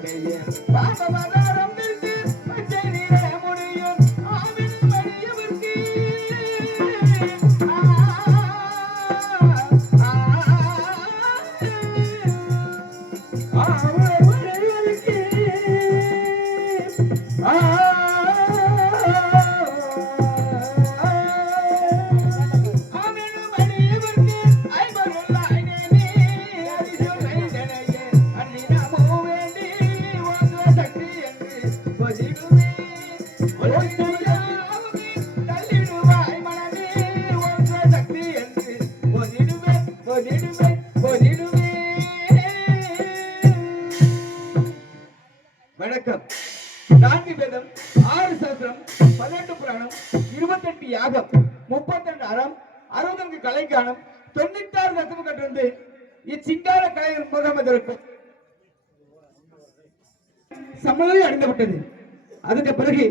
உடைய பாபமதாரம் நின்று பச்சை நிற முடியும் ஆவின் மடியவர்க்கு வணக்கம். 4 வேதம், 6 சாஸ்திரம், 18 புராணம், 28 யாகம், 32 அறம், 64 கலைக்கானம், 96 தத்துவம் கற்றிருந்து இச்சிங்கார கலை முகமதருக்கும் சமநிலை அடைந்துவிட்டது. அதுக்கு பிறகு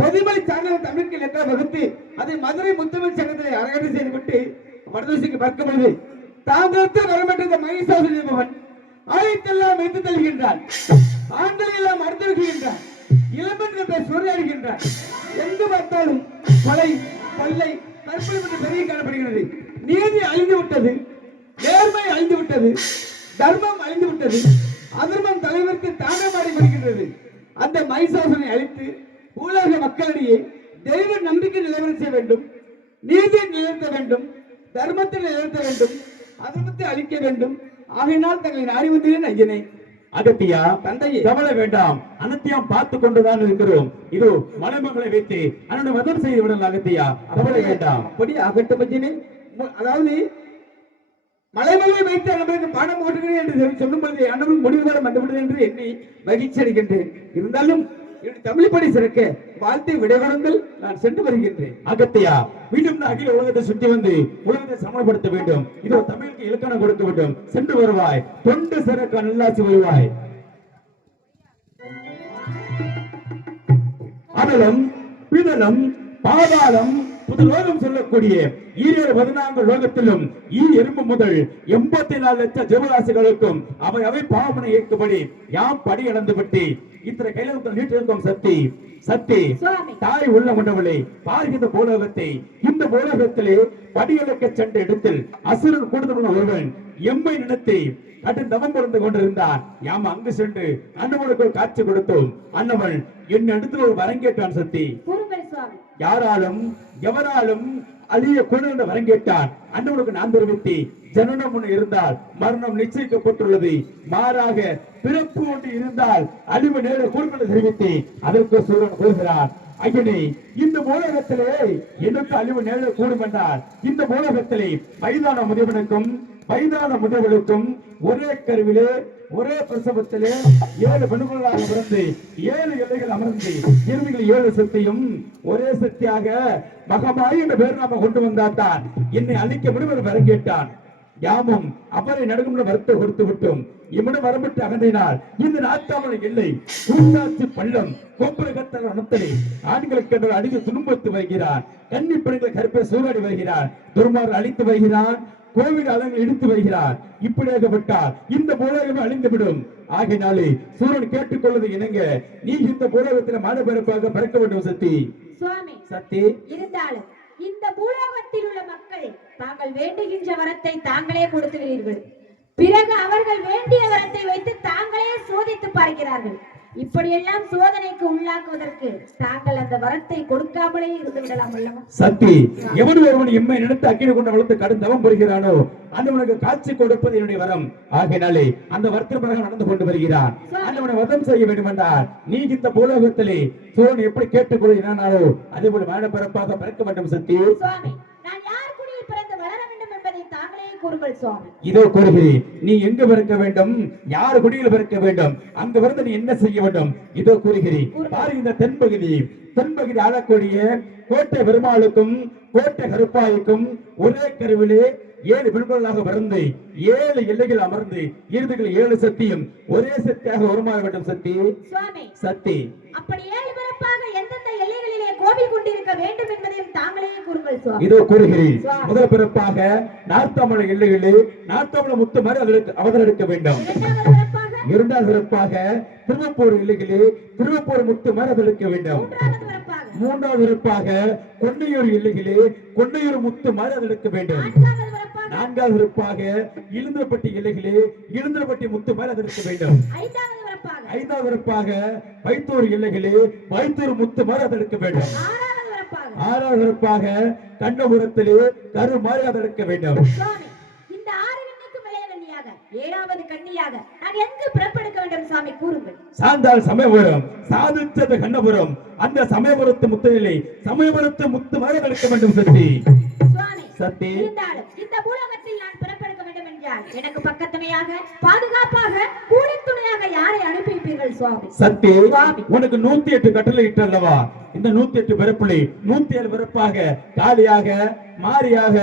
பொதுமொழி சார்ந்த தமிழுக்கு இலக்கணம் வகுத்து அதை மதுரை முத்தமிழ் சங்கத்திலே அரங்கேற்றம் செய்துவிட்டு வடதேசிக்கு பார்க்கும்போது தாங்களுக்கு வரம்பெற்ற இந்த மகிஷாசுரன் என்பவன் ஆயத்தெல்லாம் வைத்து தள்ளுகின்றான். ஆண்களை எல்லாம் அறுத்திருக்கின்றான். இளம்பெண்கள் சூறையாடுகின்றான். எங்கு பார்த்தாலும் கொலை, கொள்ளை, தற்கொலை என்று பெரிய காணப்படுகிறது. நீதி அழிந்து விட்டது, நேர்மை அழிந்து விட்டது, தர்மம் அழிந்து விட்டது, அதர்மம் தலைவருக்கு தாண்டமாடி வருகின்றது. அந்த மகிஷாசுரனை அழித்து உலக மக்களிடையே தெய்வ நம்பிக்கை நிலவர செய்ய வேண்டும், நீதியை நிலைநிறுத்த வேண்டும், தர்மத்தை நிலைநிறுத்த வேண்டும், அதர்மத்தை அழிக்க வேண்டும். ஆகையினால் தங்களின் அறிவுறுத்தலின் ஐயனே. அகத்தியா, தந்தையை கவல வேண்டாம், அனைத்தையும் பார்த்து கொண்டுதான் இருக்கிறோம். இதோ மலைமகளை வைத்து அண்ணனை வதம் செய்து விடலாம். அகத்தியா, கவலை வேண்டாம். அப்படி ஆகட்டும் ஐயனே. அதாவது மலைமலை வைத்து அண்ணனுக்கு பாடம் போட்டுகிறேன் என்று சொல்லும் பொழுது அண்ணனும் முடிவு காலம் வந்துவிடுது என்று எண்ணி மகிழ்ச்சி அடைகின்றேன். இருந்தாலும் தமிழ் படி சிறக்க வாழ்த்தை விடைகொடுங்கள், நான் சென்று வருகின்றேன். அகத்தியா, மீண்டும் அகில உலகத்தை சுற்றி வந்து உலகத்தை சமணப்படுத்த வேண்டும். இதோ தமிழுக்கு இலக்கணம் கொடுக்க வேண்டும். சென்று வருவாய், தொண்டு சிறக்க நல்லாசி வருவாய். அனலம், பிதலம், பாதாளம், புதுலோகம் சொல்லக்கூடிய 14 லோகத்திலும் எறும்பு முதல் 84 லட்சம் ஜீவராசிகளுக்கும் அவை அவை பாவனை ஏற்கும்படி யாம் படி இழந்து விட்டு இத்தனை கையில நீட்டிருக்கும் சக்தி சக்தி தாய் உள்ள கொண்டவளை பார்க்கின்ற பூலோகத்தை இந்த பூலோகத்திலே படியலக்க சென்ற இடத்தில் அசுரன் கூடுதல் ஒருவன் எம்மை நினைத்து கடும் தவம் புரிந்து கொண்டிருந்தான். யாம் அங்கு சென்று அண்ணவனுக்கு காட்சி கொடுத்தோம். அண்ணவன் என் இடத்துல ஒரு வரம் கேட்டான். சக்தி யாராலும் எவராலும் அழிய கொண்டு வரம் கேட்டான். அண்ணவனுக்கு நான் தெரிவித்து ஜனனம் ஒன்று இருந்தால் மரணம் நிச்சயிக்கப்பட்டுள்ளது, மாறாக பிறப்பு ஒன்று இருந்தால் அழிவு நேர கூறுகளை தெரிவித்து அதற்கு சூரன் கூறுகிறார். ஐயனே, இந்த மூலகத்திலே எனக்கு அழிவு நேர கூடும் என்றால் இந்த மூலகத்திலே வயதான முதியவனுக்கும் ஒரே கருவிலே ஒரே பிரசவத்திலே 7 பெண்களாக பிறந்து 7 எல்லைகள் அமர்ந்து இறுதியில் 7 சக்தியும் ஒரே சக்தியாக மகமாய் என்ற பேர் நாம கொண்டு வந்தாத்தான் என்னை அழிக்க முடிவு வர கேட்டான். யாமும் அவரை நடுங்குள்ள வருத்த கொடுத்து விட்டோம். இம்முடன் வரம்பட்டு அகன்றினால் இந்த நாட்டாமலை எல்லை கூட்டாட்சி பள்ளம் கோப்பரை கத்தல் அனுத்தலை ஆண்களுக்கு என்று அடித்து துன்பத்து வருகிறான். கன்னி பெண்களை கருப்பை சூறாடி வருகிறான். துர்மார் அழித்து வருகிறான். கோவில் அலங்கள் இடித்து வருகிறார். இப்படியாகப்பட்டால் இந்த பூலோகமே அழிந்துவிடும். ஆகினாலே சூரன் கேட்டுக்கொள்வது இணங்க நீ இந்த பூலோகத்தில் மானபிறப்பாக பறக்க வேண்டும். சக்தி சுவாமி, சக்தி இருந்தாலும் இந்த பூலோகத்தில் உள்ள மக்கள் தாங்கள் வேண்டுகின்ற வரத்தை தாங்களே கொடுத்துகிறீர்கள். பிறகு அவர்கள் வேண்டிய வரத்தை வைத்து தாங்களே சோதித்து பார்க்கிறார்கள். இப்படியெல்லாம் சோதனைக்கு உள்ளாக்குவதற்கு தாங்கள் அந்த வரத்தை கொடுக்காமலே இருந்து விடலாம் அல்லவா? சக்தி, எவன் ஒருவன் எம்மை நினைத்து அக்கினி கொண்டு வளர்த்து கடும் தவம் புரிகிறானோ அந்தவனுக்கு காட்சி கொடுப்பது என்னுடைய வரம். ஆகையினாலே அந்த வர்த்தமாக நடந்து கொண்டு வருகிறான். அந்தவனை வதம் செய்ய வேண்டும் என்றால் நீ இந்த பூலோகத்திலே சூரன் எப்படி கேட்டுக்கொள்கிறானோ அதே போல மரண பிறப்பாக பிறக்க வேண்டும். சக்தி, நான் யார் குடியில் பிறந்து வளர வேண்டும் என்பதை தாங்களே கூறுங்கள் சுவாமி. இதோ கூறுகிறேன். நீ எங்கு பிறக்க வேண்டும், யார் குடியில் பிறக்க வேண்டும், அங்கு வந்து நீ என்ன செய்ய வேண்டும், இதோ கூறுகிறேன். பாரு, இந்த தென்பகுதி ஆளக்கூடிய கோட்டை பெருமாளுக்கும் கோட்டை கருப்பாய்க்கும் ஒரே கருவிலே 7 பெண்களாக பிறந்து 7 எல்லைகள் அமர்ந்து இறுதியில் 7 சக்தியும் ஒரே சக்தியாக உருமாற வேண்டும். சக்தி, சக்தி, அப்படி 7 பிறப்பாக எந்தெந்த எல்லைகளிலே கோவில் கொண்டிருக்க வேண்டும் என்பதையும் தாங்களே கூறுங்கள் சுவாமி. இதோ கூறுகிறேன். முதல் பிறப்பாக நார்த்தாமலை எல்லைகளிலே நார்த்தாமலை முத்து மாதிரி அவதரிக்க வேண்டும். இரண்டாவது சிறப்பாக திருவப்பூர் இல்லைகளே திருவப்பூர் முத்து மரதெடுக்க வேண்டும். மூன்றாவது வரப்பாக மூன்றாவது சிறப்பாக கொன்னையூர் இல்லைகளே கொன்னையூர் முத்து மரதெடுக்க வேண்டும். நான்காவது வரப்பாக நான்காவது சிறப்பாக இழுந்தப்பட்டி இல்லைகளே இழுந்தப்பட்டி முத்து மரதெடுக்க வேண்டும். ஐந்தாவது வரப்பாக ஐந்தாவது சிறப்பாக வைத்தூர் இல்லைகளே வைத்தூர் முத்து மரதெடுக்க வேண்டும். ஆறாவது வரப்பாக ஆறாவது சிறப்பாக கண்ணபுரத்திலே கரு மரதெடுக்க வேண்டும். சுவாமி இந்த 6 கண்ணிக்கும் இளைய கன்னியாக 7வது கன்னியாக நான் எங்கு பிறப்பெடுக்க வேண்டும் சுவாமி கூறுங்கள். சாந்தால் சமயபுரம் சாதிச்சது கண்ணபுரம் அந்த சமயபுரத்து முத்திலே சமயபுரத்து முத்து மரதெடுக்க வேண்டும். சக்தி சுவாமி சக்தி இருந்தாலும் இந்த பூலோகத்தில் நான் பிறப்பெடுக்க வேண்டும் என்றால் எனக்கு பக்கத்துணையாக பாதுகாப்பாக கூலி துணையாக யாரை அனுப்பி வைப்பீர்கள் சுவாமி? சக்தி சுவாமி. உனக்கு 108 கட்டளை இட்டல்லவா இந்த 108 பிறப்புளி 107 பிறப்பாக காளியாக மாரியாக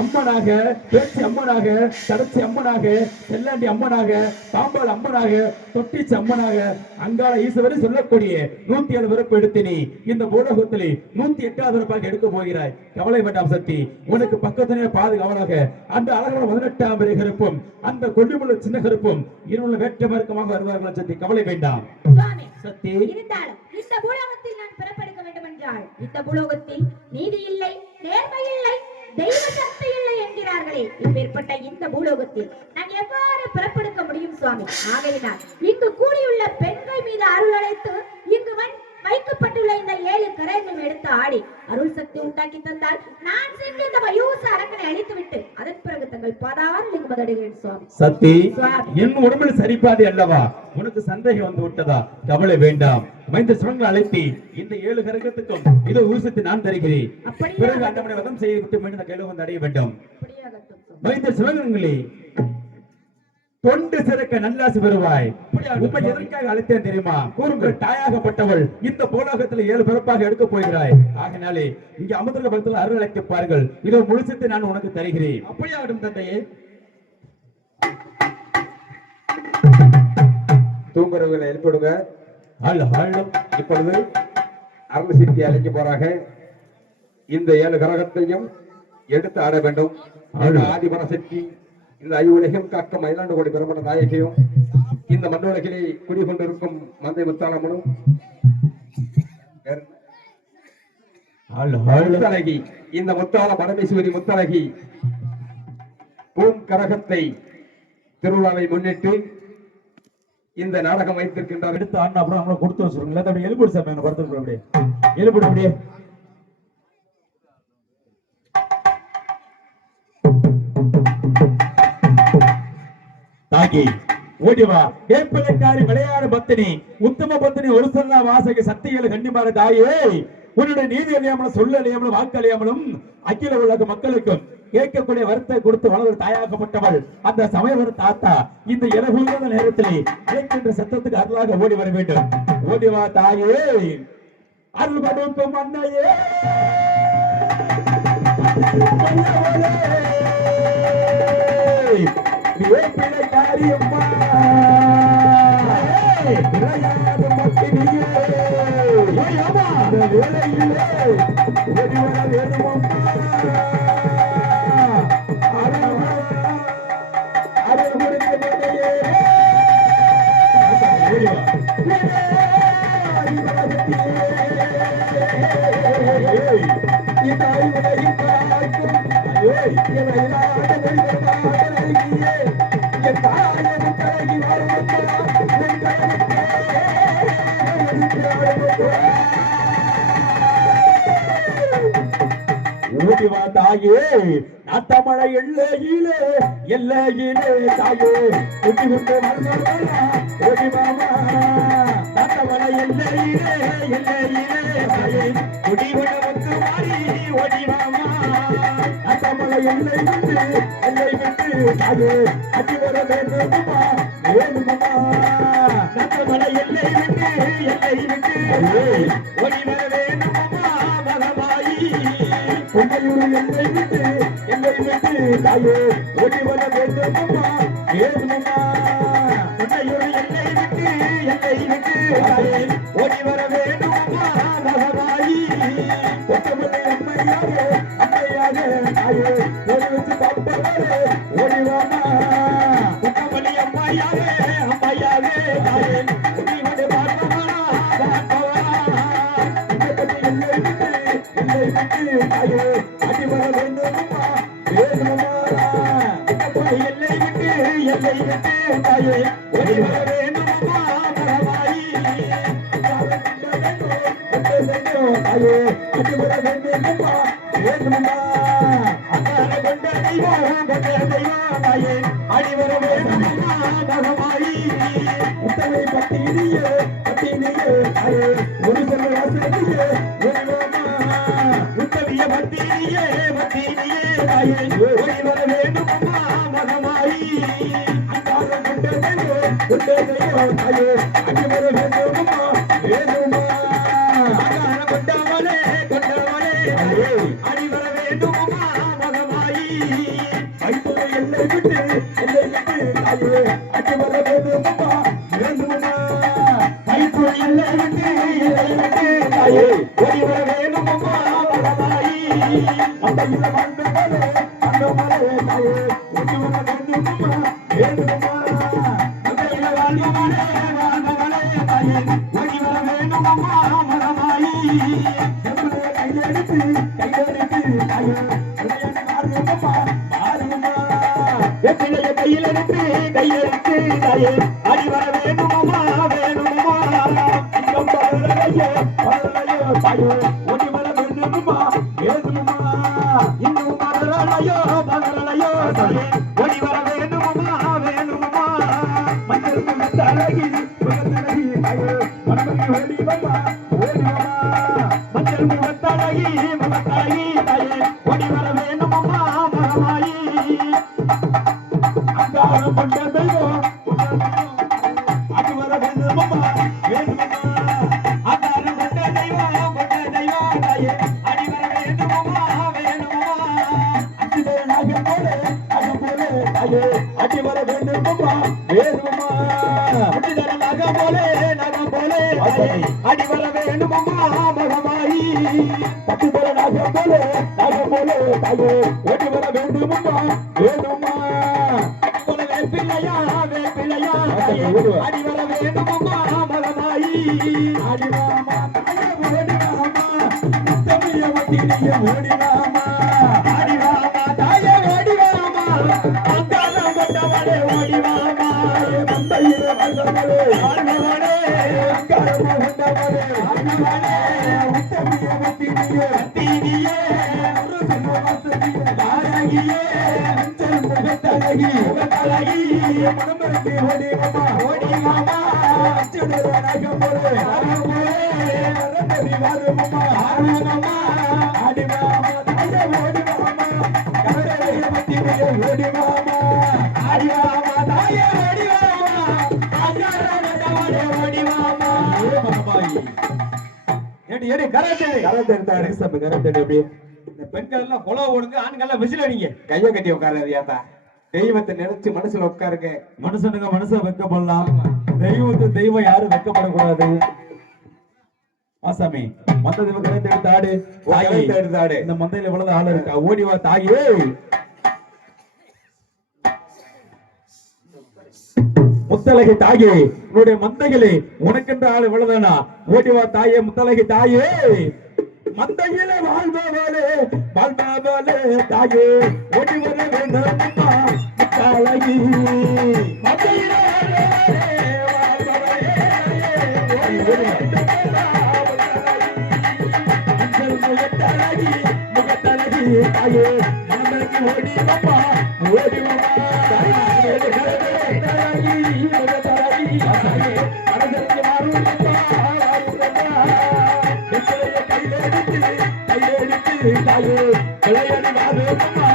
அம்மனாக பேச்சு அம்மனாக தடச்சி அம்மனாக செல்லாண்டி அம்மனாக பாம்பாள் அம்மனாக தொட்டிச்சு அம்மனாக அங்காள ஈஸ்வரி சொல்லக்கூடிய 107 பிறப்பு எடுத்து நீ இந்த பூலோகத்திலே 108வது பிறப்பாக எடுக்க போகிறாய். கவலை வேண்டாம் சக்தி உனக்கு பக்கத்திலே பாதுகாவலாக அந்த அழகான 18ஆம் பிறை கருப்பும் அந்த கொல்லிமுள்ள சின்ன கருப்பும் இருவருள்ள வேற்ற மார்க்கமாக வருவார்கள் சக்தி கவலை வேண்டாம். சுவாமி சக்தி இருந்தாலும் இந்த பூலோகத்தில் நான் பிறப்பெடுக்க வேண்டும் என்றால் இந்த பூலோகத்தில் நீதி இல்லை நேர்மை இல்லை தெய்வ சக்தி இல்லை என்கிறார்களே இப்பேற்பட்ட இந்த பூலோகத்தில் நான் எவ்வாறு பிறப்பெடுக்க முடியும் சுவாமி? ஆகையினால் இங்கு கூடியுள்ள பெண்கள் மீது அருள் அழைத்து இங்கு வைக்கப்பட்டுள்ள இந்த 7 கரைகளும் எடுத்து ஆடி அருள் சக்தி உண்டாக்கி தந்தால் நான் சென்று இந்த மயூச அரக்கனை அழித்துவிட்டு அதன் பிறகு தங்கள் பாதாரம் லிங்கம் மதடுகிறேன் சுவாமி. சக்தி சுவாமி. என் உடம்பில் சரிபாதி அல்லவா உனக்கு சந்தேகம் வந்து விட்டதா? கவலை வேண்டாம். மைந்த சிவங்கள் அழைத்தி இந்த 7 கரகத்துக்கும் இதோ ஊசத்தை நான் தருகிறேன். அப்படியே பிறகு அண்டமனை வதம் செய்து விட்டு மீண்டும் கையில வந்து அடைய வேண்டும். அப்படியாகட்டும் சுவாமி. மைந்த சிவங்களே தொண்டு சிறக்க நல்லாசி வருவாய். உண்மை எதற்காக அழைத்தேன் தெரியுமா? கூறுங்கள். தாயாகப்பட்டவள் இந்த பூலோகத்தில் 7 பிறப்பாக எடுக்க போகிறாய். ஆகினாலே இங்கே அமர்ந்த பக்தர்கள் அருள் அழைக்க பாருங்கள். இதோ முழுசத்தை நான் உனக்கு தருகிறேன். அப்படியாகட்டும் தந்தையே. தூங்குறவங்களை எழுப்பிடுங்க. இப்பொழுது அருள் சித்தி அழைக்க போறாங்க. இந்த 7 கரகத்தையும் எடுத்து ஆட வேண்டும். ஆதிபர சக்தி இந்த ஐயுலகம் காக்க மயிலாண்டு கோடி பெருமன நாயகியும் இந்த மண்ணுலகிலே குடிகொண்டிருக்கும் மந்தை முத்தாளம்மனும் முத்தழகி இந்த முத்தாள பரமேஸ்வரி முத்தழகி பூம் கரகத்தை திருவிழாவை முன்னிட்டு இந்த நாடகம் வைத்திருக்கின்றார். எடுத்து ஆடினா அப்புறம் நம்மள கொடுத்து வச்சிருக்கோம். அப்படி எலும்பு சாமி என்ன படுத்து அப்படியே எலும்பு அப்படியே தாகி ஓடிவா ஏப்பிலக்காரி விளையாடு பத்தினி உத்தம பத்தினி ஒரு சொல்லா வாசகி சக்திகளை கண்ணிமாறு தாயே உன்னுடைய நீதி அறியாமலும் சொல்ல அறியாமலும் வாக்கு அறியாமலும் அகில உலக மக்களுக்கும் கேட்கக்கூடிய வரத்தை கொடுத்து வளர்ந்த தாயாகப்பட்டவள் அந்த சமயவர தாத்தா இந்த இரவுள்ள நேரத்திலே அழைக்கின்ற சத்தத்துக்கு அருளாக ஓடி வர வேண்டும். ஓடிவா தாயே அருள் கொடுக்கும் அன்னையே பிள்ளைக்காரி அம்மா விளையாடு மக்கினியே வேலையிலே ஒருவர வேணும் அம்மா அருள் கொடுக்க ஓடிவா தாயே நாட்டமழை எல்லையிலே எல்லையிலே தாயே குட்டி குட்டு ஓடி மாமா நாட்டமழை எல்லையிலே எல்லையிலே தாயே குடிவன வந்து மாறி ஓடி மாமா நாட்டமழை எல்லை விட்டு தாயே அடி வர வேண்டுமா வேணுமா நாட்டமழை எல்லை விட்டு ஓடி வர வேண்டுமா மகமாயி உன்னையுரு என்னை விட்டு தாயே ஓடி வர வேண்டுமா வேண்டுமா உன்னையுரு என்னை விட்டு தாயே ஓடி வர வேண்டுமா மகமாயி ஒட்டமலை அம்மையாக தாயே ஓடி வச்சு பாப்பவரே ஓடி வாமா ஒட்டமலை அம்மையாக தாயே ஓடி வர வேண்டும் அம்மா மகமாயி தாயே ஓடி வர வேண்டும் அம்மா வேண்டுமம்மா அக்கார கொண்ட தெய்வம் தாயே அடி வர வேண்டும் அம்மா மகமாயி உத்தமை பத்தினியே தாயே ஒரு சொல்ல வாசனையே உத்தவிய பத்தினியே தாயே ஓடி வர வேண்டும் அம்மா மகமாயி அக்கார கொண்ட தெய்வம் தாயே அடி வர வேண்டும் அம்மா வேண்டுமா அக்கார கொண்டவளே தாயே அடி வர வேண்டும் அம்மா மகமாயி கைத்துறை எல்லை விட்டு தாயே அடி வர வேண்டும் அம்மா வேண்டுமா கைத்துறை எல்லை விட்டு தாயே ஓடி வர வேண்டும் அம்மா மகமாயி அந்த இல்ல வாழ்ந்தவளே தாயே ஓடி வர வேண்டும் அம்மா வேண்டுமா அந்த இல்ல வாழ்ந்தவளே தாயே ஓடி வர வேண்டும் அம்மா மகமாயி கையெடுத்து தாயே பிள்ளைய கையில் எடுத்து தாயே அடி வர வேணுமா இன்னும் பரலையோ தாயே ஒடி வர வேண்டுமா இன்னும் பரலையோ தாயே ஒடி வர வேணுமா மஞ்சள் முகத்தழகி தாயே மனமணி ஓடி வா மஞ்சள் முகத்தழகி தாயே ஓடி வர வேணுமா மகமாயி அங்காரம் கொண்ட தெய்வம் அது வர வேண்டுமா அங்காரம் கொண்ட தெய்வம் தாயே அடி வர வேண்டுமா அச்சுதே நாகம் போலே தாயே அடி வர வேண்டுமா அச்சுதே நாகம் போலே தாயே அடி வர வேண்டுமா மகமாயி பச்சுதே நாகம் போலே தாயே ஓடி வர வேண்டுமா பிள்ளையா தாயே அடி வர வேண்டுமா மகமாயி அடிவாமா தாயே ஓடிவாமா அடிவாமா தாயே ஓடிவாமா அங்காரம் கொண்டவளே ஓடிவாமா மந்தையில வாழ்ந்தவளே அங்காரம் கொண்டவளே உத்தமிய வத்தினியே தாரகியே மஞ்சள் முகத்தழகி மனமரக்கு ஓடிவாமா அச்சுடர நாகம்போலே வரந்தவி வருமம்மா ஆடிவாமா தாயே ஓடிவாமா கவலைய மத்தியிலே ஓடிவாமா ஆடிவாமா தாயே ஓடிவாமா அங்காரவடவளே ஓடிவாமா மகமாயி ஏடி கரத்தேடு அப்படியே இந்த பெண்கள் எல்லாம் கொலை ஓடுங்க ஆண்கள் எல்லாம் விசில் அடிங்க கைய கட்டி உட்காராதியாத்தா தெய்வத்தை நினைச்சு மனசுல உட்காருங்க மனுஷனுங்க மனுஷன் வெக்கப்படலாம் தெய்வம் யாரும் வெக்கப்படக்கூடாது ஆசாமி மந்த தெய்வம் கரைத்து எடுத்து ஆடு இந்த மந்தையில இவ்வளவு ஆள் இருக்கா ஓடி வா தாயே முத்தலகை தாயே உன்னுடைய மந்தைகளே உனக்கென்ற ஆள் இவ்வளவுதானா ஓடி வா தாயே முத்தலகை தாயே மந்தையில வாழ்பவளே தாயே ஓடி வர வேண்டுமா முத்தலகி மந்தையில முகத்தழகி தாயே மனமரக்கு ஓடி வாமா தாயே கலையடி வாருமா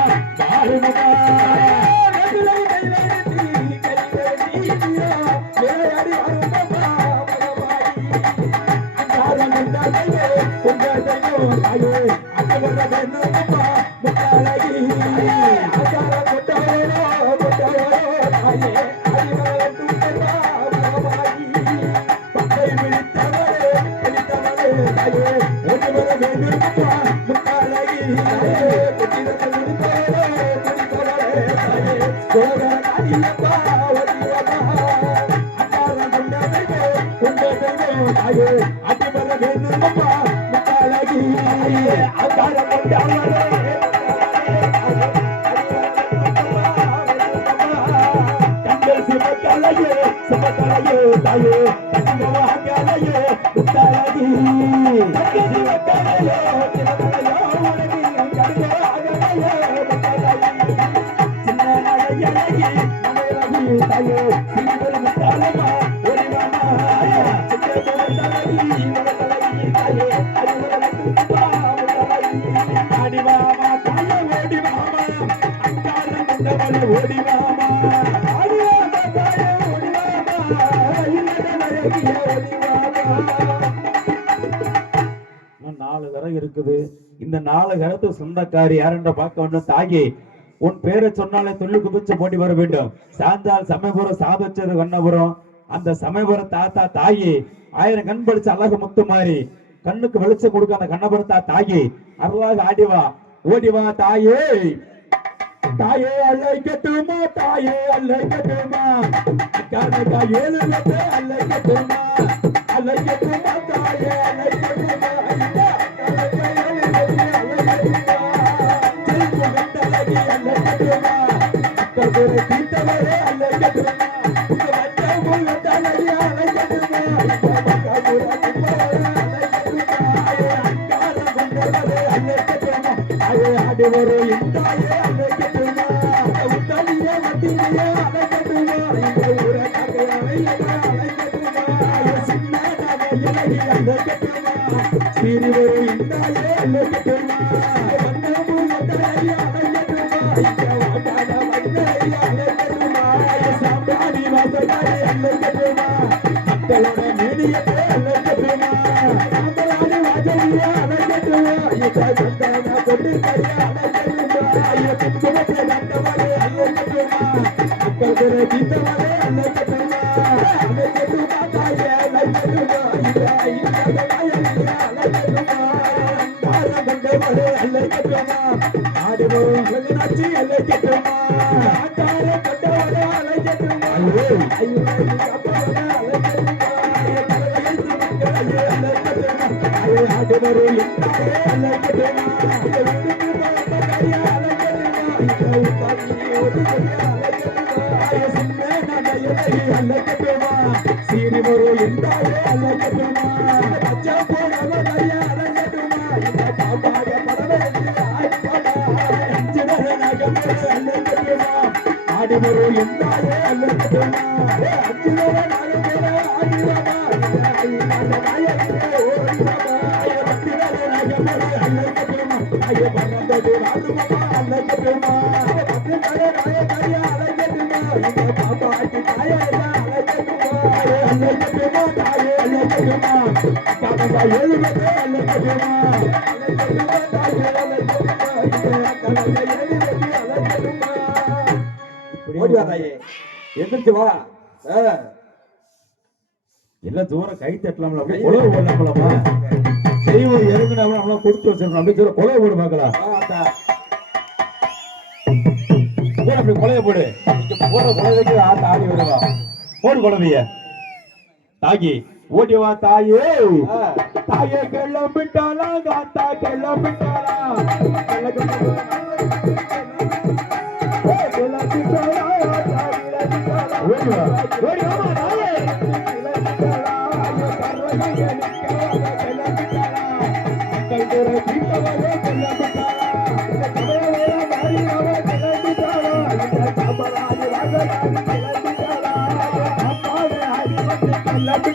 இன்னும் 4 கரம் இருக்குது. இந்த 4 கரத்து சொந்தக்காரி யாரென்ற பார்க்க வேண்டும். தாயி, உன் பேரை சொன்னாலே துள்ளி குதிச்சு போட்டி வர வேண்டும். சாந்தால் சமயபுரம் சாதச்சது கண்ணபுரம். அந்த சமயபுரம் தாத்தா தாயி 1000 கண் படிச்ச அழகு முத்து மாறி கண்ணுக்கு வெளிச்சம் கொடுக்க அந்த கண்ணபுரத்தா தாயி அருளாக ஆடிவா ஓடிவா தாயே. தாயே அழைக்கட்டுமா, தாயே அழைக்கட்டுமா, கனகா 7 லட்ச அழைக்கட்டுமா, அழைக்கட்டுமா தாயே அழைக்கட்டுமா, கனகா 7 லட்ச அழைக்கட்டுமா, செல்வகத்தழகி அழைக்கட்டுமா, கபரை தீர்த்தவரே அழைக்கட்டுமா, வட்டமுள்ளதழகி அழைக்கட்டுமா, கபரை தீர்த்தவரே அழைக்கட்டுமா, அங்கார கொண்டவரே அழைக்கட்டுமா, ஆடிவரோ இந்தாயே அழைக்கட்டுமா, உத்தமிய மத்தியே அழைக்கட்டுமா, இந்த ஊரக அழைக்கட்டுமா, சின்ன இலகி அழைக்கட்டுமா, சிறிவரோ இந்தாயே அழைக்கட்டுமா, வட்டமுள்ளதழகி அழைக்கட்டுமா, இந்த வாடாத வந்தலை அழைக்கட்டுமா, சாம்பாடி வாசகாரி அழைக்கட்டுமா, மக்களோட மீடியத்தை அழைக்கட்டுமா, சாம்பராணி வாஜவியா அழைக்கட்டுமா, இந்த சந்தான கொண்டு கையா அழைக்கட்டுமா, குங்குமத்தை கண்டவரே அழைக்கட்டுமா, மக்கள் துறை தீர்த்தவரே அழைக்கட்டுமா, அழைக்கட்டுமா தாயே அழைக்கட்டுமா, இந்த நாயகியா அழைக்கட்டுமா, கார கொண்டவரே அழைக்கட்டுமா, ஆடுவோம் அழகாட்சி அழைக்கட்டுமா, ஆட்டார கொண்டவரே அழைக்கட்டுமா, ஐயோ அப்பவரே அழைக்கட்டுமா, கரகலைத்து மக்களையே அழைக்கட்டுமா, ஆடுவரோ இந்தாயே அழைக்கட்டுமா, உடுக்கு பரப்ப கையா அழைக்கட்டுமா, இந்த உத்தாமி ஒரு கையா அழைக்கட்டுமா, சின்ன நகையலை அழைக்கட்டுமா, சீரிவரோ இந்தாயே அழைக்கட்டுமா, பச்சை போடவ கையா அழைக்கட்டுமா, இந்த பாபாய பரவேந்து ஆய்ப்பமா, அஞ்சுவர நகமே அழைக்கட்டுமா, ஆடிவரோ இந்தாயே அழைக்கட்டுமா, அஞ்சுவர நகமே ஆடிவமா, இந்த நாயகியே ஓடிவமா, பத்திரர நகமே அழைக்கட்டுமா, பரந்தது ராதுமா அழைக்கட்டுமா, பத்திரர நாயகியா அழைக்கட்டுமா, இந்த பாபாய்க்கு தாயையா அழைக்கட்டுமா, அழைக்கட்டுமா தாயே அழைக்கட்டுமா, கனகா 7 லட்ச அழைக்கட்டுமா, அழைக்கட்டுமா தாயே அழைக்கட்டுமா, இந்த கனகா 7 லட்ச அழைக்கட்டுமா. ஓடி வா தாயே, எந்திரிச்சு வா. எல்லாம் தூரம் கை தட்டலாம்ல, அப்படியே கொலை போடலாம்லமா, தெய்வம் இறங்குனாலும் நம்மளாம் கொடுத்து வச்சிருக்கோம், அப்படியே தூரம் கொலையை போடு பார்க்கலாம். போட அப்படி கொலையை போடு, இங்க போற கொலைக்கு ஆட்ட ஆடி வருவா, போடு குழந்தைய தாகி ஓடிவா தாயே, தாயே கிளம்பிட்டாளா காத்தா கிளம்பிட்டாளா,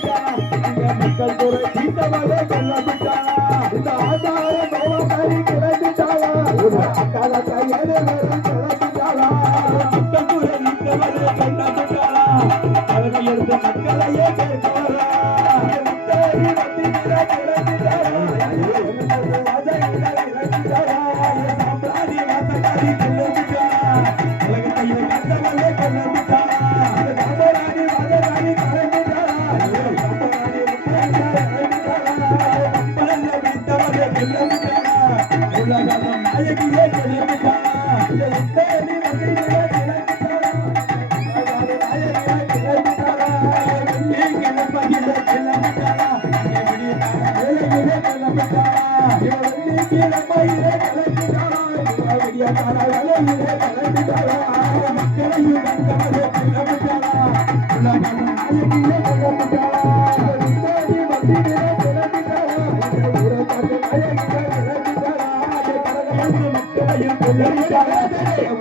மக்கள் துறை தீர்த்தவரே கிளம்பிட்டாளா, இந்த ஆதார நோவாரி கிளம்பிட்டாளா, அக்கால கையெழு கிளம்பிட்டாளா, மக்கள் துறை தீர்த்தவரே கிளம்பிட்டாளா, அவனை எடுத்த மக்களையே கேட்கவரா, முத்தேரி வந்திர கிளம்பிட்டாளா, சாம்ராணி வாசகாரி கிளம்பிட்டாளா, உலகத்தையே கண்டவரே கிளம்பிட்டாளா, சாம்பராணி வாசகாரி கிளம்பிட்டாளா, உலகம் நாயகியே கிளம்பிட்டாளா, உத்தேரி வந்திர கிளம்பிட்டாளா, நாயகியே கிளம்பிட்டாளா, வெள்ளி கிளம்பகிலே கிளம்பிட்டாளா, வேலையிலே கிளம்பிட்டாளா, வெள்ளி கிளம்பையிலே கிளம்பிட்டாளா, விடியகால வேலையிலே கிளம்பிட்டாளா, மக்களையும் கண்டவரே கிளம்பிட்டாளா, உலகம் நாயகியே கிளம்பிட்டாளா, உத்தேரி வந்திர கிளம்பிட்டாளா, ஊரகாட்டு நாயகியே கிளம்பிட்டாளா, மக்களையும் கிளம்பிட்டாளா,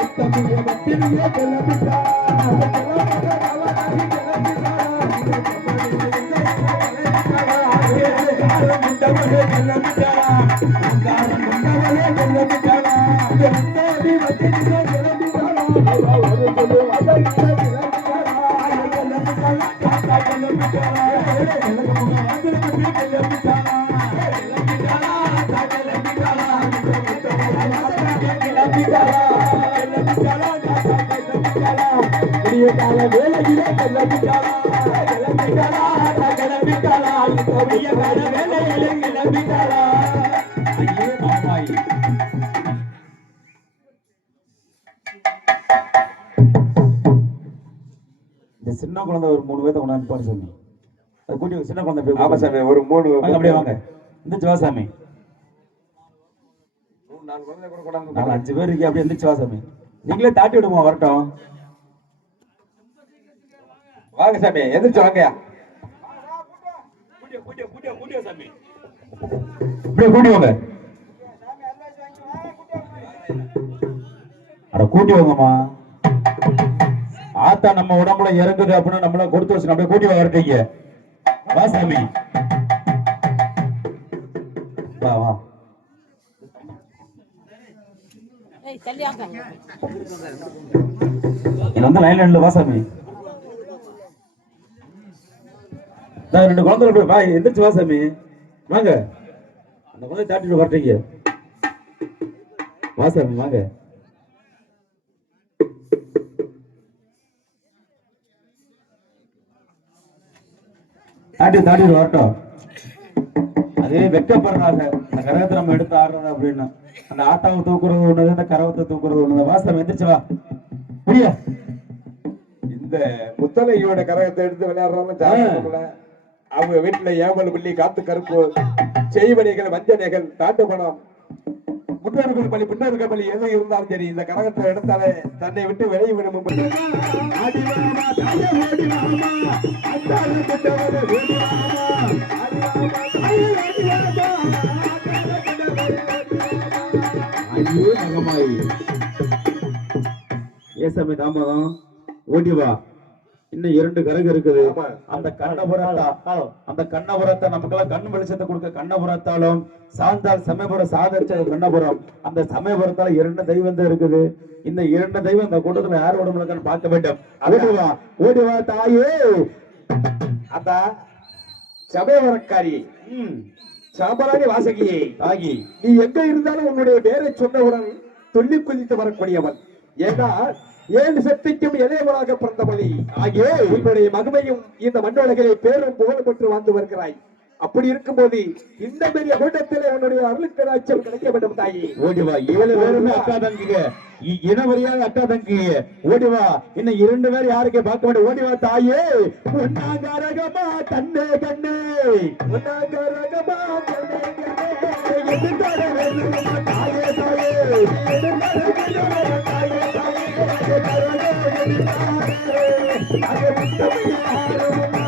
உத்தமிய மத்திரியே கிளம்பிட்டாளா, கொண்டவளே கிளம்பிட்டாளா, அங்காரம் கொண்டவளே கிளம்பிட்டாளா, உத்தேரி வந்திர கிளம்பிட்டாளா, ஒரு சொல்லு வதகிலே கிளம்பிட்டாளா, கிளம்பிட்டாளா, காத்தா கிளம்பிட்டாளா, இந்த சின்ன குழந்தை ஒரு 3 பேர்த்த கொண்டாந்து பாரு சாமி. அது கூட்டி சின்ன குழந்தை போய் ஆமா சாமி, ஒரு 3 வாங்க, அப்படியே வாங்க. எந்திரிச்சு வா சாமி. 4 குழந்தை கூட கொண்டாந்து 4-5 பேர் இருக்கு, அப்படியே எந்திரிச்சு வா சாமி. நீங்களே தாட்டி விடுமா, வரட்டும். வாங்க சாமி, எந்திரிச்சு வாங்கயா. அப்படியே கூட்டி வாங்க. அட கூட்டி வாங்கம்மா. ஆத்தா நம்ம உடம்புல இறங்குது அப்படின்னு நம்மள கொடுத்து வச்சு அப்படியே கூட்டி வரட்டீங்க. வா சாமி, வா வா. வந்து லைன்ல நில்லு, வா சாமி. 2 குழந்தை வா, எந்திரிச்சு வா சாமி. வாங்க, அந்த குழந்தை தாட்டிட்டு வரட்டீங்க. வா சாமி, வாங்க. தாட்டி வரட்டும். அதே வெக்கப்படுறாங்க அந்த கரகத்தை நம்ம எடுத்து ஆடுறது அப்படின்னு. அந்த ஆட்டாவை தூக்குறது ஒண்ணுது, அந்த கரகத்தை தூக்குறது ஒண்ணுது. வாசம் எந்திரிச்சு வா, புரியா? இந்த முத்தலையோட கரகத்தை எடுத்து விளையாடுறவங்க அவங்க வீட்டுல ஏவல் பிள்ளி, காத்து கருப்பு, செய்வனைகள், வஞ்சனைகள், தாட்டு பணம், முன்னோர்கள் பள்ளி, பின்னோர்கள் பள்ளி எது இருந்தாலும் சரி, இந்த கரகத்தை எடுத்தாலே தன்னை விட்டு விலகி விடும். ஏசாமி தாமதம், ஓடி வா. இன்னும் 2 கரகு இருக்குது. அந்த கண்ணபுரத்தை நமக்கெல்லாம் கண்ணு வெளிச்சத்தை கொடுக்க கண்ணபுரத்தாலும், சாந்தால் சமயபுரம் சாதரிச்ச கண்ணபுரம், அந்த சமயபுரத்தால 2 தெய்வம் தான் இருக்குது. இந்த 2 தெய்வம் இந்த கூட்டத்துல யார் உடம்புல பார்க்க வேண்டும். ஓடி வா தாயே. அத்தா சமயபுரக்காரி, சாம்பராணி வாசகியே ஆகி, நீ எங்க இருந்தாலும் உன்னுடைய பேரை சொன்னவுடன் துள்ளி குதித்து வரக்கூடியவன். ஏன்னா 7 சக்திக்கும் இளையவனாக பிறந்தவளி ஆகிய உன்னுடைய மகிமையும் இந்த மண்ணுலகிலே பேரும் புகழ் பெற்று வாழ்ந்து வருகிறாய். அப்படி இருக்கும்போது இந்த பெரிய கூட்டத்திலே உன்னுடைய அருளுக்கடாட்சியம் கிடைக்க வேண்டும் தாயி. ஓடிவா. 7 பேருமே அக்கா தங்கிங்க, இனவரியாக அக்கா தங்கிங்க. ஓடிவா. இன்னும் 2 பேர் யாருக்கே பார்க்க வேண்டும். ஓடிவா தாயே. ஒன்னாகரகமா கண்ணே கண்ணே, ஒன்னாகரகமா கண்ணே கண்ணே, எதிர்கால வேண்டுமா தாயே தாயே, எதிர்கால வேண்டுமா தாயே தாயே, கரகோ எதிர்காலே, அது முத்தமையா ஆறுமா,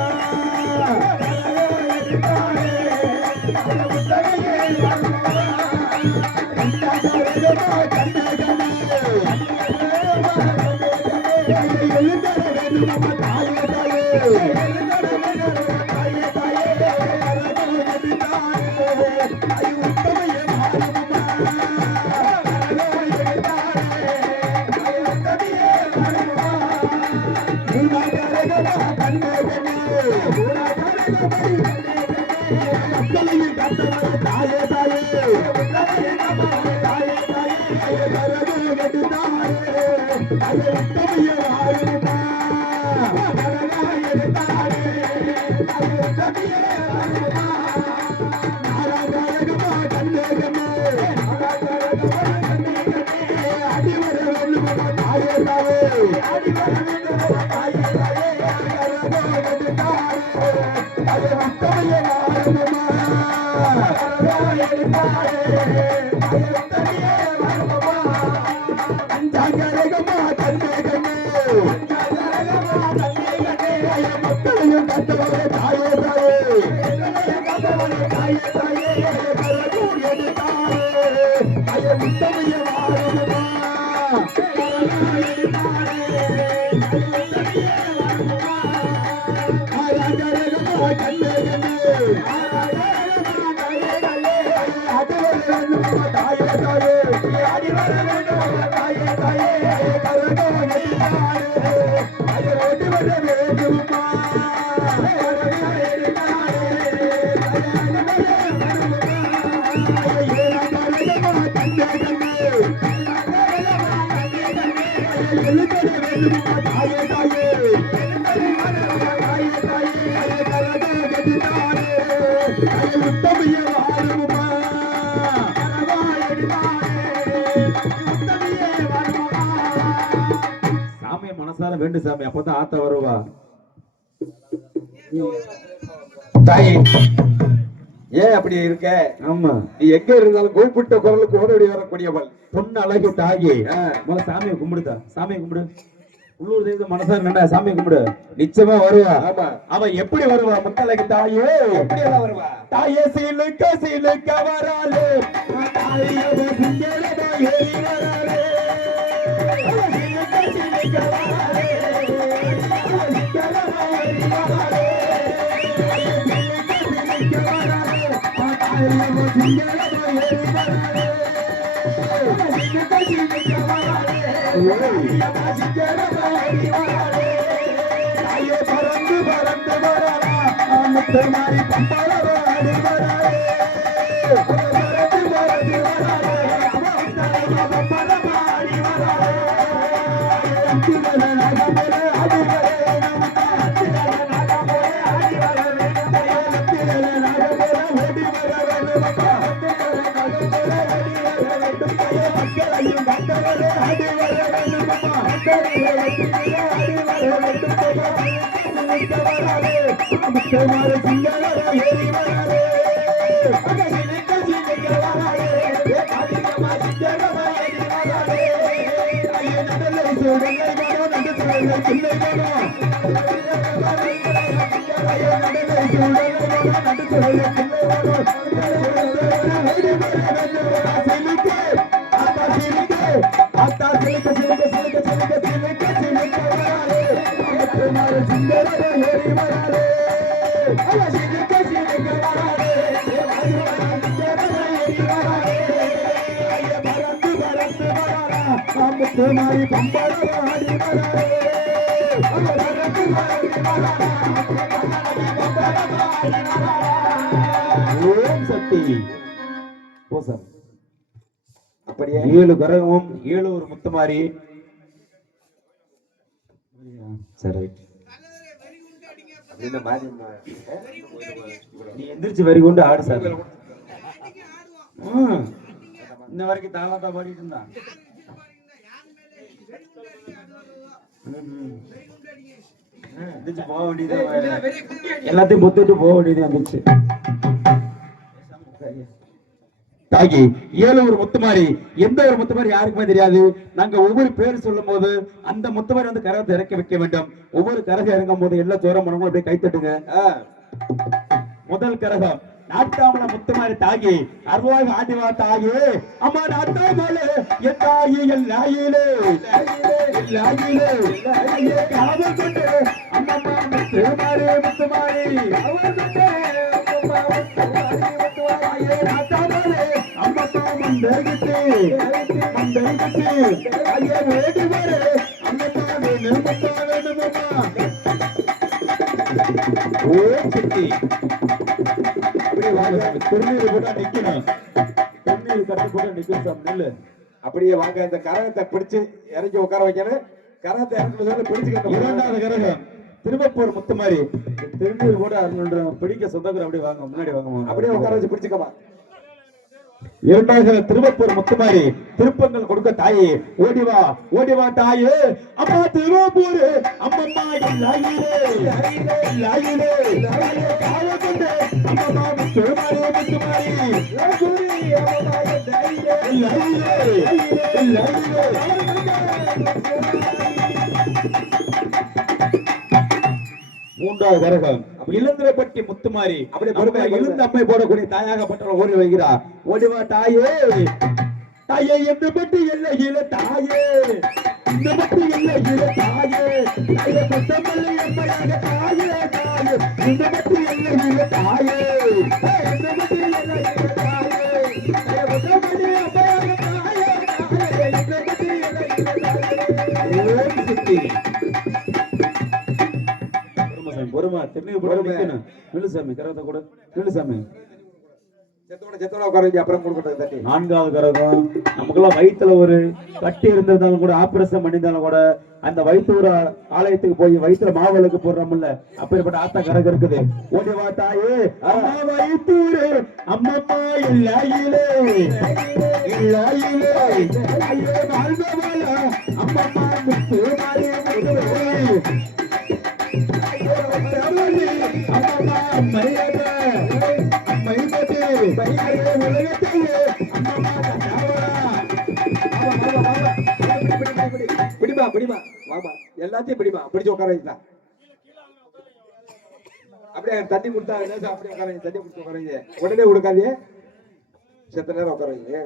கரகோ எதிர்காலே, அது முத்தமையே ஆறுமா, ஒன்னாகரகமா கண்ணே கண்ணே, எதிர்கால வேண்டுமா தாயே தாயே, எதிர்கால வேண்டுமா தாயே தாயே, கரகோ எதிர்காலே, அது முத்தமையே ஆறுமா, கரகோ எதிர்காலே, அது முத்தமையே ஆறுமா, உன்னாகரகமா கண்ணே கண்ணே, உன்னாகரகமா கண்ணே கண்ணே, மக்களையும் காத்தவரே தாயே தாயே, உன்னாகரகமா தாயே தாயே, கரகோ எதிர்காலே, அது முத்தமையே ஆறுமா, கரகோ எதிர்காலே, அது முத்தமையே ஆறுமா, நாராகரகமா கண்ணே கண்ணே, நாராகரகமா கண்ணே கண்ணே, அடிவர வேண்டுமா தாயே தாயே, அடிவர வேண்டுமா தாயே தாயே, கரகோ எதிர்காலே, அது முத்தமையே ஆறுமா, கரகோ எதிர்காலே, அது முத்தமையே ஆறுமா, அஞ்சாகரகமா கண்ணே கண்ணே, அஞ்சாகரகமா கண்ணே கண்ணே, மக்களையும் காத்தவரே தாயே தாயே, மக்களையும் காத்தவரே தாயே தாயே, கரகோ எதிர்காலே, அது முத்தமையே ஆறுமா, கரகோ எதிர்காலே, அது முத்தமையே ஆறுமா, ஆராகரகமா கண்ணே கண்ணே, ஆராகரகமா தாயே தாயே, அடிவர வேண்டுமா தாயே தாயே, அடிவர வேண்டுமா தாயே தாயே, கரகோ எதிர்காலே, அது அடிவர வேண்டுமா, கரகோ எதிர்காலே, வேண்டும் சாமி, அப்பதான் ஆத்தா வருவா. தாயே ஏன் அப்படி இருக்க? ஆமா, நீ எங்க இருந்தாலும் குறிப்பிட்ட குரலுக்கு ஓடோடி வரக்கூடியவள். பொண்ணு அழகு தாயி. முதல்ல சாமியை கும்பிடுதா, சாமியை கும்பிடு. உள்ளூர் தெய்வ மனசார நட, சாமியை கும்பிடு. நிச்சயமா வருவா. ஆமா, அவ எப்படி வருவா? முத்தழகு தாயே எப்படி எல்லாம் வருவா? தாயே சீலுக்க சீலுக்க வராளே, தாயே சிங்கரமா ஏறி வராளே, சீலுக்க சீலுக்க வராளே, சிங்கரமா ஏறி வராளே, சீலுக்க சீலுக்க வராளே, தாயே சிங்கரமா ஏறி வராளே, சீலுக்க சீலுக்க வராளே, சிங்கரமா ஏறி வராளே, தாயே பறந்து பறந்து வராளா, முத்து மாறி பம்பளவா ஆடி வராளே, பறந்து பறந்து வராளே, பம்பளவா ஆடி வராளே, அத்திவன நாகமல ஆடி வரே, அத்திவன நாகமல ஆடி வரே, அத்திவன நாகமல ஓடி வரே, அத்திவன நாகமல ஓடி வரே, மக்களையும் கண்டவரே ஆடி வரே, மக்களையும் ஆடி வரே, முத்தமாறு சிங்கரமா ஏறி வராளே, சிலுக்க சிலுக்க வராளே, அதிகமா சிங்கரமா ஏறி வராளே, ஐயே நடலை சூடலை வரும், நடு சூடலை சில்லை வரும், ஐயே நடலை சூடலை வரும், நடு சூடலை சில்லை வரும், சிலுக்கு ஆத்தா சிலுக்கு, ஆத்தா சிலுக்க சிலுக்க சிலுக்க சிலுக்க சிலுக்க சிலுக்க வராளே, முத்தமாறு சிங்கரமா ஏறி வராளே, சிலுக்க சிலுக்க வராளே, பறந்து பறந்து வராளா, முத்துமாரி பம்பளவா ஆடி வராளே, பறந்து பறந்து வராளா, பம்பளவா ஆடி வராளா. ஓம் சக்தி. ஓ சார், அப்படியே 7 கரகமும் 7 ஒரு முத்துமாரி. சரி, அப்படின்னு மாறி நீ எந்திரிச்சு வரி கொண்டு ஆடு சார். இன்ன வரைக்கும் தாளாத்தா பாடிட்டு இருந்தான். எந்திரிச்சு போக வேண்டியது, எல்லாத்தையும் பொத்துட்டு போக வேண்டியது வந்துச்சு. தாகி 7 ஒரு முத்துமாரி, எந்த ஒரு முத்துமாரி யாருக்குமே தெரியாது. நாங்க ஒவ்வொரு பேர் சொல்லும் போது அந்த முத்துமாரி வந்து கரகத்தை இறக்கி வைக்க வேண்டும். ஒவ்வொரு கரகம் இறங்கும் போது எல்லா சோரம் பண்ணவங்களும் அப்படியே கைத்தட்டுங்க. முதல் கரகம் நாட்டாமல முத்துமாரி தாகி, அருவாக ஆண்டிவா தாயே, அம்மா நாட்டாமலே என் தாயி என் லாயிலே, லாயிலே காவல் கொண்டு அம்மம்மா முத்துமாரி முத்துமாரி, காவல் கொண்டு அம்மம்மா முத்துமாரி முத்துமாரி, நாட்டாமலே அம்மம்மா மந்தகிட்டு மந்தகிட்டு, ஐயா ஓடி வர அம்மம்மா வேணுமப்பா வேணுமப்பா. ஓம் சக்தி. திருநீர் போட்டா நிக்கணும், திருநீர் கட்டு போட்டா நிக்கணும் சார். நெல்லு அப்படியே வாங்க, இந்த கரகத்தை பிடிச்சு இறக்கி உட்கார வைக்கணும். கரகத்தை இறக்கணும் பிடிச்சுக்க. இரண்டாவது கரகம் திருவப்பூர் முத்துமாரி, திருநீர் போட அருள் பிடிக்க சொந்தக்கார அப்படியே வாங்க, முன்னாடி வாங்க, அப்படியே உட்கார வச்சு பிடிச்சுக்கமா. இரண்டாவது திருவப்பூர் முத்துமாரி, திருப்பங்கள் கொடுக்க தாயே, ஓடிவா ஓடிவா தாயே, அம்மா திருவப்பூர் அம்மம்மா லாயிலே லாயிலே காவல் கொண்டு அம்மம்மா முத்துமாரி முத்துமாரி, மூன்றாவது கரகம் இளந்திரப்பட்டி முத்துமாரி, அப்படியே இழுந்த அம்மை போடக்கூடிய தாயாகப்பட்டவர்கள் ஓடி வைக்கிறார். ஓடிவா தாயே, தாயே எந்த பட்டி எல்லையில தாயே, இந்த பட்டி எல்லையில தாயே, தாயே கொத்தமல்லி அம்மையாக தாயே தாயே, இந்த பட்டி எல்லையில தாயே, இந்த பட்டி எல்லையில தாயே, தாயே கொத்தமல்லி அம்மையாக தாயே தாயே, இந்த பட்டி எல்லையில தாயே. ஓம் சக்தி. பொறுமா திருநீர் போட நிக்கணும். நிலுசாமி கரகத்தை கூட, நிலுசாமி செத்தோட உட்கார வச்சு அப்புறம் கொடுக்கறது தட்டி. நான்காவது கரகம் நமக்கெல்லாம் வயிற்றுல ஒரு கட்டி இருந்திருந்தாலும் கூட, ஆபரேஷன் பண்ணியிருந்தாலும் கூட, அந்த வயிற்று ஆலயத்துக்கு போய் வயிற்றுல மாவளுக்கு போடுறோம்ல, அப்படிப்பட்ட ஆத்தா கரகம் இருக்குது. ஓடி வா தாயே, அம்மா வயிற்றூரு அம்மம்மா இல்லாயிலே இல்லாயிலே, ஐயே வாழ்ந்தவாளா அம்மம்மா முத்து மாறி முத்து அம்மா மரியாதை மைபதி பையாரே உலகத்தையே அம்மா பிடிமா பிடிமா வாமா எல்லாத்தையும் பிடிமா பிடிச்சு உட்கார வைக்கலாம் அப்படியே தண்ணி கொடுத்தா அப்படியே உட்கார தண்ணி குடிச்சு உட்கார உடனே கொடுக்காதே செத்த நேரம் உட்கார வைங்க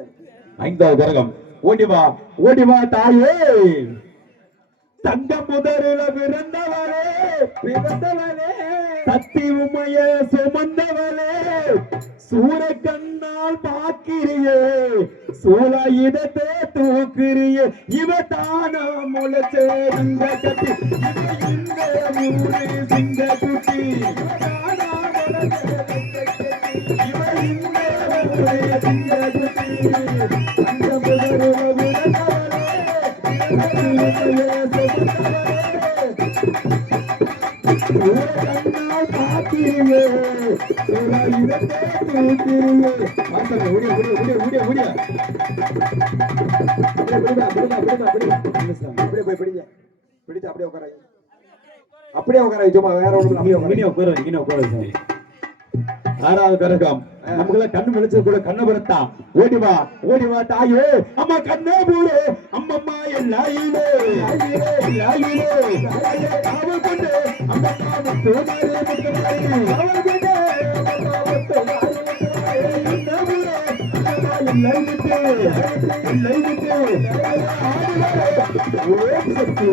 ஐந்தாவது கரகம் ஓடிவா தாயே தங்க முதலில பிறந்தவளே சக்தி உமைய சுமந்தவளே சூர கண்ணால் பாக்கிறியே சூலாயுதத்தை தூக்குறியே இவ தானா முளைச்சே இந்த கட்டி இந்த ஊரு சிங்க குட்டி இவ இந்த ஊரு சிங்க குட்டி தங்க முதலில அப்படியே உட்கார சும்மா வேற ஒண்ணு. ஆறாவது கரகம் நமக்குள்ள கண்ணு வெளிச்சது கூட கண்ணு பரத்தா ஓடிவா தாயே அம்மா கண்ணே பூரே அம்மம்மா எல்லாயிலே அவள் கொண்டு அம்மம்மா முத்துமாரி அவள் கொண்டு இல்லை விட்டு ஓம் சக்தி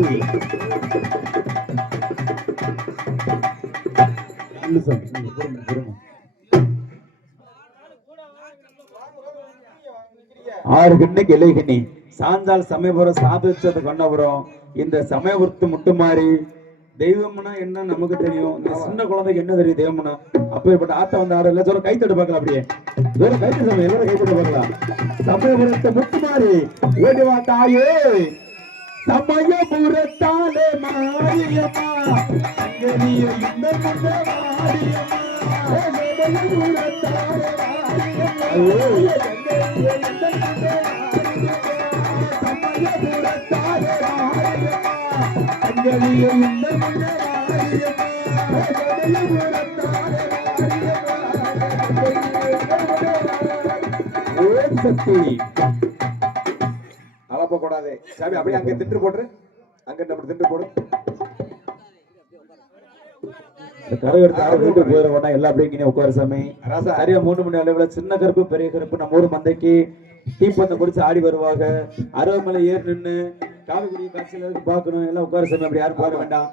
ஆறு கண்ணுக்கு இலை கண்ணி சாந்தால் சமயபுரம் சாதிச்சது கொண்டபுரம் இந்த சமயபுரத்து முட்டுமாறி தெய்வம்னா என்ன நமக்கு தெரியும் இந்த சின்ன குழந்தைக்கு என்ன தெரியும் தெய்வம்னா அப்பேற்பட்ட ஆத்த வந்து ஆறு இல்ல சொல்ல கைத்தட்டு பார்க்கலாம் அப்படியே கைத்து சமயம் எல்லாரும் கைத்தட்டு பார்க்கலாம் சமயபுரத்தை முட்டுமாறி ஓடிவா தாயே சமயபுரத்தாலே மாரியம்மா அங்கனிய இந்த முன்ன சக்தி அளப்ப கூடாது சாமி அப்படியே அங்க திட்டு போட்டு அங்க நம்ம திட்டு போடு கரை எடுத்து போயிட எல்லாம் அப்படியே உட்கார சாமி சரியா 3 மணி அளவுல சின்ன கருப்பு பெரிய கருப்பு நம்ம ஊர் மந்தைக்கு தீப்பந்தம் குடிச்சு ஆடி வருவாங்க அருவமலை ஏறி நின்று காவிக்குடி காட்சியில பார்க்கணும் எல்லாம் உட்கார சாமி அப்படி யாரும் போக வேண்டாம்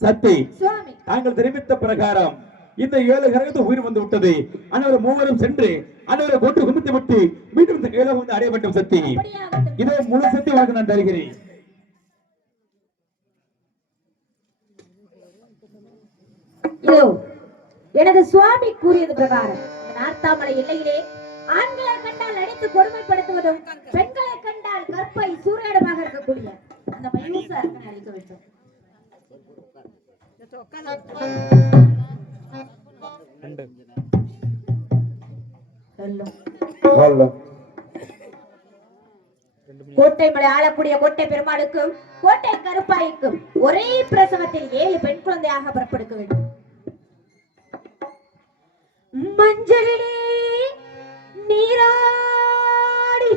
சக்தி தாங்கள் தெரிவித்த பிரகாரம் இந்த 7 கிரகத்து உயிர் வந்து விட்டது அனைவரும் மூவரும் சென்று அனைவரை கொண்டு குமித்து விட்டு மீண்டும் இந்த கையில வந்து அடைய வேண்டும் சக்தி இதை முழு சக்தி வாங்க நான் தருகிறேன் எனது சுவாமி கூறியது பிரகாரம் நார்த்தாமலை எல்லையிலே ஆண்களை கண்டால் அடித்து கொடுமைப்படுத்துவதும் பெண்களை கண்டால் கற்பை சூறையாடமாக இருக்கக்கூடிய அந்த மயூச அரக்கனை அழைக்க வேண்டும். கோட்டை மலை ஆளக்கூடிய கோட்டை பெருமாளுக்கும் கோட்டை கருப்பாய்க்கும் ஒரே பிரசவத்தில் 7 பெண் குழந்தையாக பிறப்பெடுக்க வேண்டும். மஞ்சளிலே நீராடி